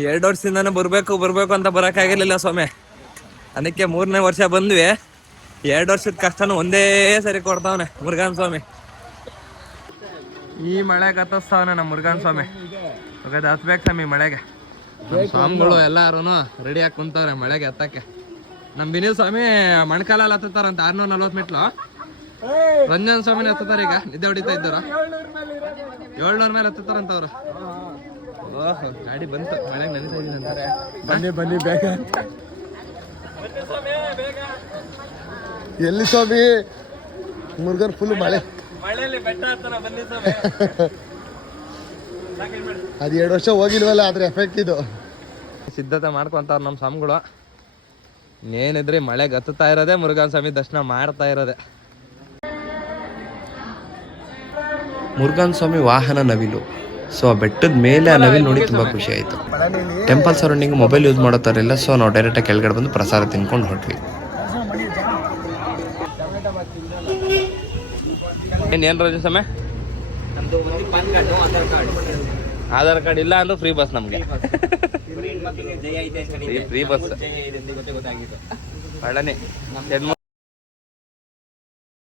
2 ವರ್ಷದಿಂದಾನೆ ಬರ್ಬೇಕು ಅಂತ ಬರೋಕ್ಕಾಗಿರ್ಲಿಲ್ಲ ಸ್ವಾಮಿ. ಅದಕ್ಕೆ 3ನೇ ವರ್ಷ ಬಂದ್ವಿ. 2 ವರ್ಷದ ಕಷ್ಟನೂ ಒಂದೇ ಸರಿ ಕೊಡ್ತಾವನೆ ಮುರುಘನ್ ಸ್ವಾಮಿ. ಈ ಮಳೆ ಹತ್ತಿಸ್ತಾವನೆ ನಮ್ಮ ಮುರುಘನ್ ಸ್ವಾಮಿ. ಹೋಗೋದು ಹತ್ಬೇಕು ಸ್ವಾಮಿ ಮಳೆಗೆ. ಸ್ವಾಮಿಗಳು ಎಲ್ಲಾರು ರೆಡಿ ಆಗಿ ಕುಂತವ್ರೆ ಮಳೆಗೆ ಹತ್ತಕ್ಕೆ. ನಮ್ಮ ಬಿನಿಲ್ ಸ್ವಾಮಿ ಮಣ್ಕಾಲಲ್ಲಿ ಹತ್ತಾರಂತ 640 ಮೆಟ್ಲು. ರಂಜನ್ ಸ್ವಾಮಿನ ಹತ್ತಾರ ಈಗ ನಿದ್ದೆ ಹೊಡಿತಾ ಇದ್ದಾರ. 700 ಮೇಲೆ ಹತ್ತಾರಂತ ಅವ್ರು. ಓಹೋ ಗಾಡಿ ಬಂತು ಮಳೆಗೆ ನೆನೆಸ್ತಾ ಇದ್ದೀನಿ. ಬನ್ನಿ ಬೇಗ. ಎಲ್ಲಿ ಸ್ವಾಮಿ ಮುರುಘನ್ ಫುಲ್ ಮಳೆಯಲ್ಲಿ ಬೆಟ್ಟ ಹತ್ತಾನ ಬನ್ನಿ ಸ್ವಾಮಿ. ಅದು 2 ವರ್ಷ ಹೋಗಿಲ್ವಲ್ಲ ಅದ್ರ ಎಫೆಕ್ಟ್ ಇದು. ಸಿದ್ಧತೆ ಮಾಡ್ಕೊಂತಾರ ನಮ್ಮ ಸ್ವಾಮಿಗಳು. ಏನಿದ್ರಿ ಮಳೆಗೆ ಹತ್ತುತ್ತಾ ಇರೋದೆ ಮುರುಘನ್ ಸ್ವಾಮಿ ದರ್ಶನ ಮಾಡ್ತಾ ಇರೋದೆ. ಮುರುಘನ್ ಸ್ವಾಮಿ ವಾಹನ ನವಿಲು. ಸೊ ಆ ಬೆಟ್ಟದ ಮೇಲೆ ಆ ನವಿಲು ನೋಡಿ ತುಂಬ ಖುಷಿ ಆಯಿತು. ಟೆಂಪಲ್ ಸರೌಂಡಿಂಗ್ ಮೊಬೈಲ್ ಯೂಸ್ ಮಾಡೋತಾರಿಲ್ಲ. ಸೊ ನಾವು ಡೈರೆಕ್ಟಾಗಿ ಕೆಳಗಡೆ ಬಂದು ಪ್ರಸಾದ ತಿನ್ಕೊಂಡು ಹೊರಟ್ವಿ. ಏನು ರೋಜು ಸಮಯ ಆಧಾರ್ ಕಾರ್ಡ್ ಇಲ್ಲ ಅಂದ್ರೆ ಫ್ರೀ ಬಸ್ ನಮಗೆ. Free bus ಒಳ್ಳೆನೆ.